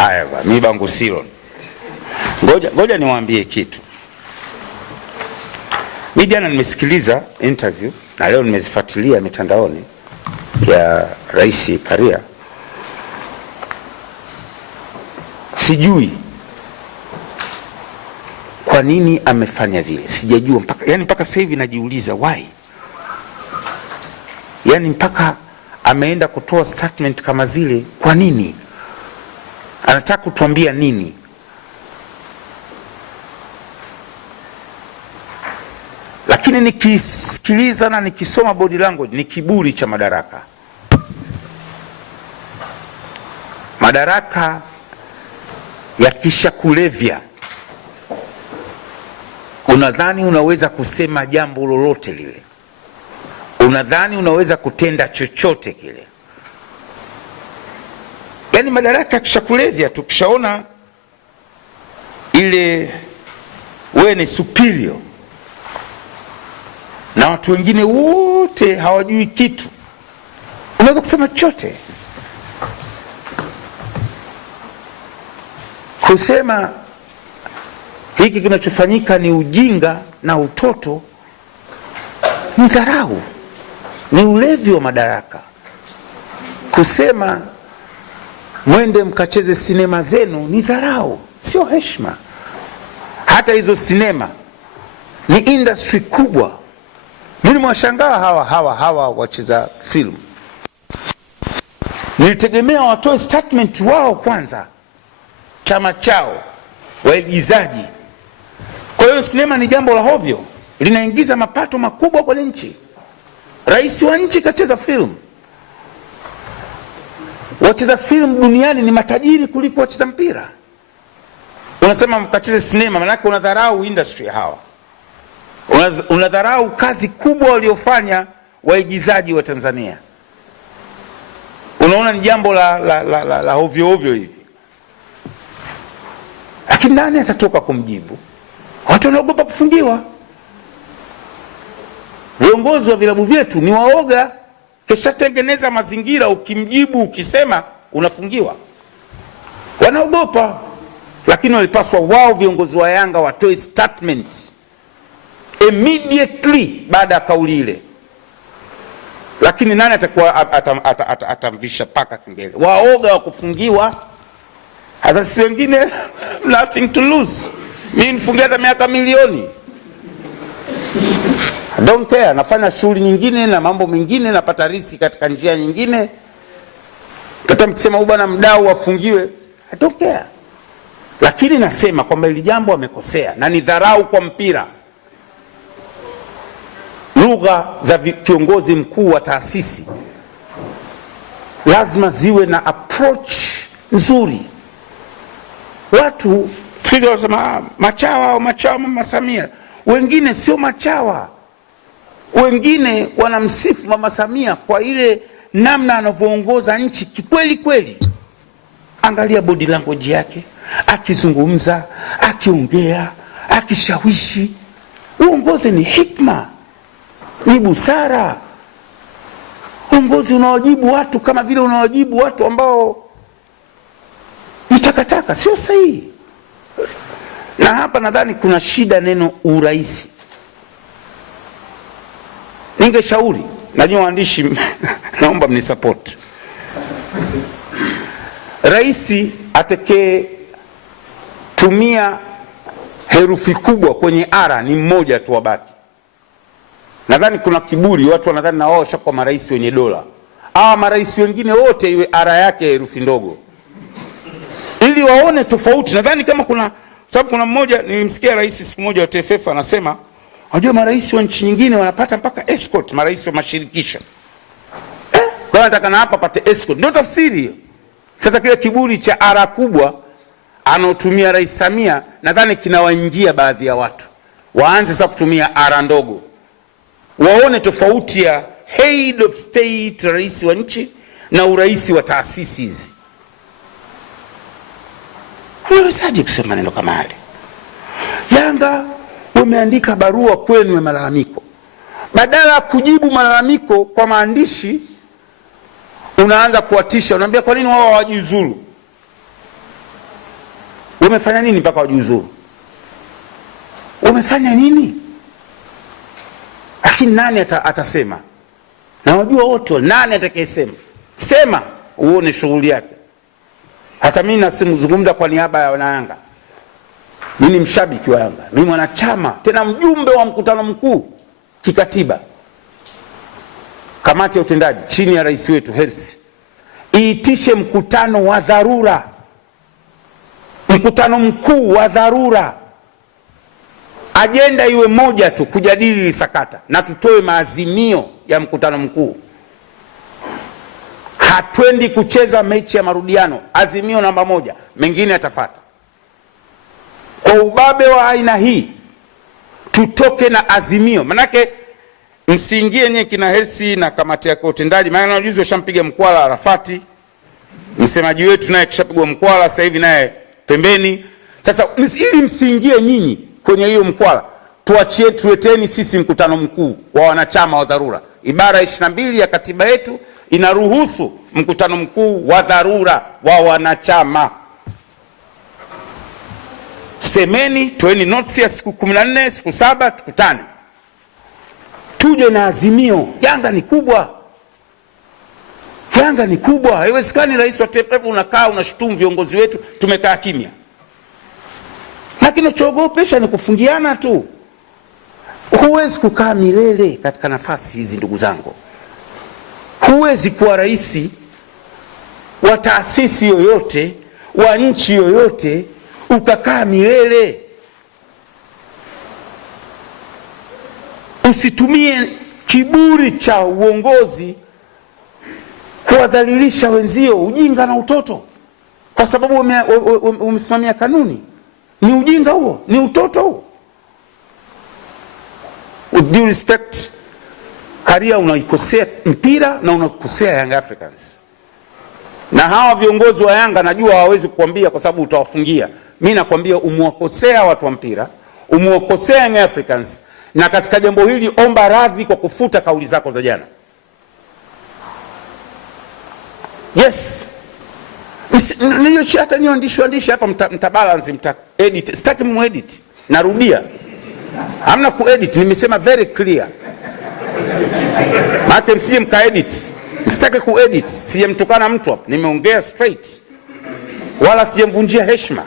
Haya ba, mimi Bangusiro. Ngoja niwaambie kitu. Mimi jana nimesikiliza interview na leo nimezifuatilia mitandaoni ya Rais Karia. Sijui kwa nini amefanya vile. Sijajua mpaka sasa hivi najiuliza why. Mpaka ameenda kutoa statement kama zile, kwa nini? Anataka kutuambia nini? Lakini nikisikiliza na nikisoma body language, ni kiburi cha madaraka. Madaraka yakisha kulevya, unadhani unaweza kusema jambo lolote lile, unadhani unaweza kutenda chochote kile. Madaraka yakisha kulevya, tukishaona ile wewe ni superior na watu wengine wote hawajui kitu, unaweza kusema chochote. Kusema hiki kinachofanyika ni ujinga na utoto ni dharau, ni ulevi wa madaraka. Kusema mwende mkacheze sinema zenu ni dharau, sio heshima. Hata hizo sinema ni industry kubwa. Mimi mwashangaa hawa wacheza film. Nilitegemea watoe statement wao kwanza, chama chao, waigizaji. Kwa hiyo sinema ni jambo la hovyo, linaingiza mapato makubwa kwa nchi. Rais wa nchi kacheza film. Wacheza film duniani ni matajiri kuliko wacheza mpira. Unasema mkacheze sinema, maana yake unadharau industry hawa. Unadharau kazi kubwa waliofanya waigizaji wa Tanzania. Unaona ni jambo la ovyo hivi. Lakini nani atatoka kumjibu? Watu wanaogopa kufungiwa. Viongozi wa vilabu vyetu ni waoga. Kisha tengeneza mazingira, ukimjibu ukisema unafungiwa. Wanaogopa. Lakini walipaswa wao viongozi wa Yanga watoe statement immediately baada ya kauli ile. Lakini nani atakuwa atamvisha paka kingele? Waoga wa kufungiwa. Hata sisi wengine nothing to lose. Mimi nifungia hata miaka milioni. I don't care, nafanya shughuli nyingine na mambo mengine, napata riziki katika njia nyingine. Kata mkisema huyu bwana mdau afungiwe, I don't care. Lakini nasema kwamba hili jambo amekosea na ni dharau kwa mpira. Lugha za kiongozi mkuu wa taasisi lazima ziwe na approach nzuri. Watu tukizo wanasema machawa Mama Samia. Wengine sio machawa. Wengine wanamsifu Mama Samia kwa ile namna anavyoongoza nchi kikweli kweli. Angalia body language yake, akizungumza, akiongea, akishawishi. Uongozi ni hikma, ni busara. Uongozi unawajibu watu kama vile unawajibu watu ambao ni takataka, sio sahihi. Na hapa nadhani kuna shida neno uraisi. Ningeshauri, najua waandishi naomba mnisupport. Raisi atakaye tumia herufi kubwa kwenye ara ni mmoja tu wabaki. Nadhani kuna kiburi, watu wanadhani na wao shakwa marais wenye dola. Marais wengine wote iwe ara yake herufi ndogo. Ili waone tofauti. Nadhani kama sababu kuna mmoja nilimsikia rais siku moja wa TFF anasema, unajua marais wa nchi nyingine wanapata mpaka escort, marais wa mashirikisho. Kwa nataka na hapa pate escort. Ndio tafsiri hiyo. Sasa kile kiburi cha ara kubwa anotumia Rais Samia, nadhani kinawaingia baadhi ya watu. Waanze sasa kutumia ara ndogo. Waone tofauti ya head of state, rais wa nchi, na urais wa taasisi hizi. Unawezaje kusema neno kama hili? Yanga wameandika barua kwenu ya malalamiko. Badala ya kujibu malalamiko kwa maandishi, unaanza kuwatisha. Unaambia kwa nini wao hawajiuzuru? Umefanya nini mpaka wajiuzuru? Umefanya nini? Lakini nani atasema? Na wajua wote nani atakayesema? Sema uone shughuli yake. Hata mimi nasimzungumza kwa niaba ya Wanayanga. Mimi ni mshabiki wa Yanga, mimi mwanachama, tena mjumbe wa mkutano mkuu kikatiba. Kamati ya utendaji chini ya rais wetu Hersi iitishe mkutano wa dharura, mkutano mkuu wa dharura, ajenda iwe moja tu, kujadili lisakata na tutoe maazimio ya mkutano mkuu. Hatwendi kucheza mechi ya marudiano. Azimio namba 1, mengine yatafuata. Kwa ubabe wa aina hii tutoke na azimio. Manake msiingie nye kina Hersi na kamati ya utendaji, maana juzi washampiga mkwala Arafati, msemaji wetu naye kishapigwa mkwala, sasa hivi naye pembeni. Sasa ili msiingie nyinyi kwenye hiyo mkwala, tuachie, tuleteni sisi mkutano mkuu wa wanachama wa dharura. Ibara 22 ya katiba yetu inaruhusu mkutano mkuu wa dharura wa wanachama. Semeni, toeni notice ya siku 14, siku 7, tukutane. Tuje na azimio. Yanga ni kubwa. Yanga ni kubwa. Haiwezekani rais wa TFF unakaa unashutumu viongozi wetu tumekaa kimya. Na kinachoogopesha ni kufungiana tu. Huwezi kukaa milele katika nafasi hizi ndugu zangu. Huwezi kuwa rais wa taasisi yoyote, wa nchi yoyote, ukakaa milele. Usitumie kiburi cha uongozi kuwadhalilisha wenzio, ujinga na utoto, kwa sababu umesimamia kanuni. Ni ujinga huo, ni utoto huo. With due respect, Karia, unaikosea mpira na unakosea Young Africans. Na hawa viongozi wa Yanga najua hawawezi kukwambia kwa sababu utawafungia. Mimi nakwambia umewakosea watu wa mpira, umewakosea Young Africans, na katika jambo hili omba radhi kwa kufuta kauli zako za jana. Yes. Hata niandishi hapa mtabalance, mtaedit. Sitaki muedit. Narudia. Hamna kuedit, nimesema very clear. Maana msije mkaedit. Msitaki kuedit. Sijamtukana mtu hapa. Nimeongea straight. Wala sijamvunjia heshima.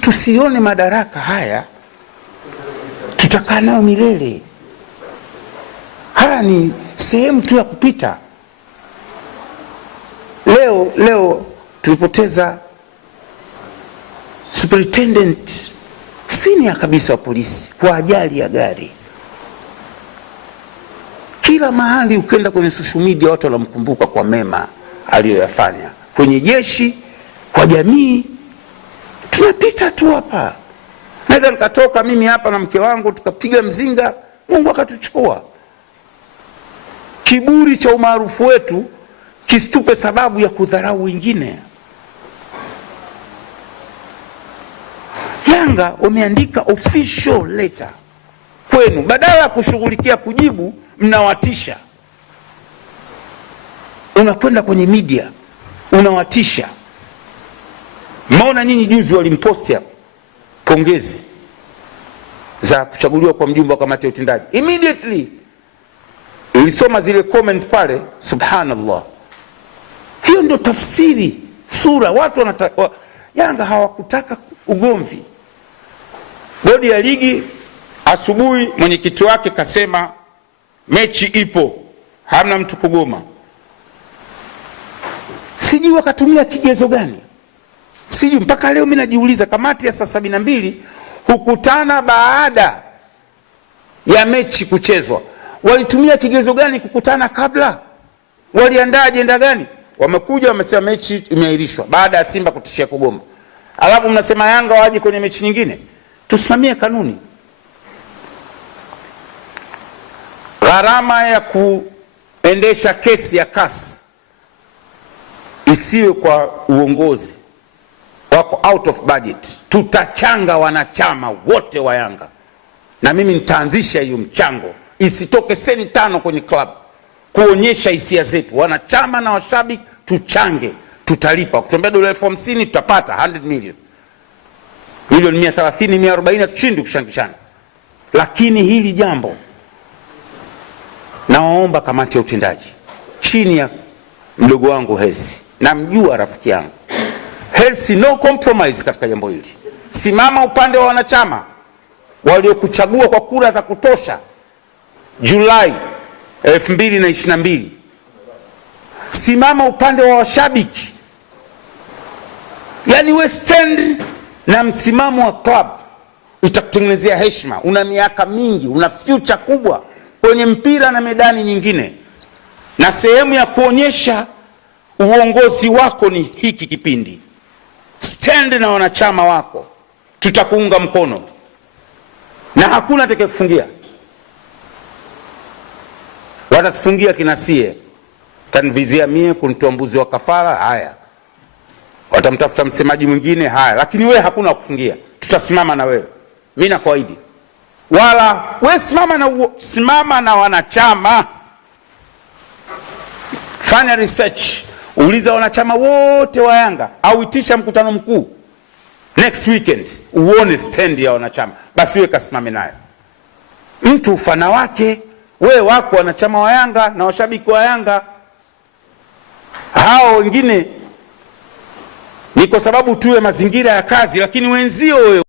Tusione madaraka haya tutakaa nayo milele. Haya ni sehemu tu ya kupita. Leo tulipoteza superintendent senior kabisa wa polisi kwa ajali ya gari. Kila mahali ukenda kwenye social media watu wanamkumbuka kwa mema aliyoyafanya kwenye jeshi, kwa jamii. Tunapita tu hapa. Naweza nikatoka mimi hapa na mke wangu tukapiga mzinga, Mungu akatuchukua. Kiburi cha umaarufu wetu kisitupe sababu ya kudharau wengine. Yanga wameandika official letter kwenu, badala ya kushughulikia kujibu mnawatisha. Unakwenda kwenye media unawatisha. Maona nyinyi juzi walimposti hapo pongezi za kuchaguliwa kwa mjumbe wa kamati ya utendaji. Immediately nilisoma zile comment pale, subhanallah. Hiyo ndio tafsiri sura watu Yanga hawakutaka ugomvi. Bodi ya ligi asubuhi mwenyekiti wake kasema mechi ipo, hamna mtu kugoma. Sijui wakatumia kigezo gani. Sijui mpaka leo mimi najiuliza. Kamati ya saa 72 hukutana baada ya mechi kuchezwa. Walitumia kigezo gani kukutana kabla? Waliandaa ajenda gani? Wamekuja wamesema mechi imeahirishwa baada ya Simba kutishia kugoma. Alafu mnasema Yanga waje kwenye mechi nyingine. Tusimamie kanuni. Gharama ya kuendesha kesi ya kasi isiwe kwa uongozi wako out of budget. Tutachanga wanachama wote wa Yanga, na mimi nitaanzisha hiyo mchango. Isitoke senti 5 kwenye club, kuonyesha hisia zetu. Wanachama na washabiki tuchange, tutalipa. Kutuambia dola 50,000 tutapata 100 million, milioni 130, 140, hatushindi kushangishana. Lakini hili jambo naomba kamati ya utendaji chini ya mdogo wangu Hersi, namjua rafiki yangu Hersi, no compromise katika jambo hili. Simama upande wa wanachama waliokuchagua kwa kura za kutosha Julai 2022. Simama upande wa washabiki, yani we stand na msimamo wa club, itakutengenezea heshima. Una miaka mingi, una future kubwa kwenye mpira na medani nyingine, na sehemu ya kuonyesha uongozi wako ni hiki kipindi. Stand na wanachama wako, tutakuunga mkono na hakuna atakayekufungia. Watatufungia kinasie, tanvizia mie kunitoa mbuzi wa kafara, haya. Watamtafuta msemaji mwingine, haya. Lakini we hakuna kufungia, tutasimama na wewe, mimi nakuahidi. Wala we simama na wanachama, fanya research, uliza wanachama wote wa Yanga, au itisha mkutano mkuu next weekend, uone stand ya wanachama, basi we kasimame nayo. Mtu ufana wake, we wako wanachama wa Yanga na washabiki wa Yanga. Hao wengine ni kwa sababu tuwe mazingira ya kazi, lakini wenzio wewe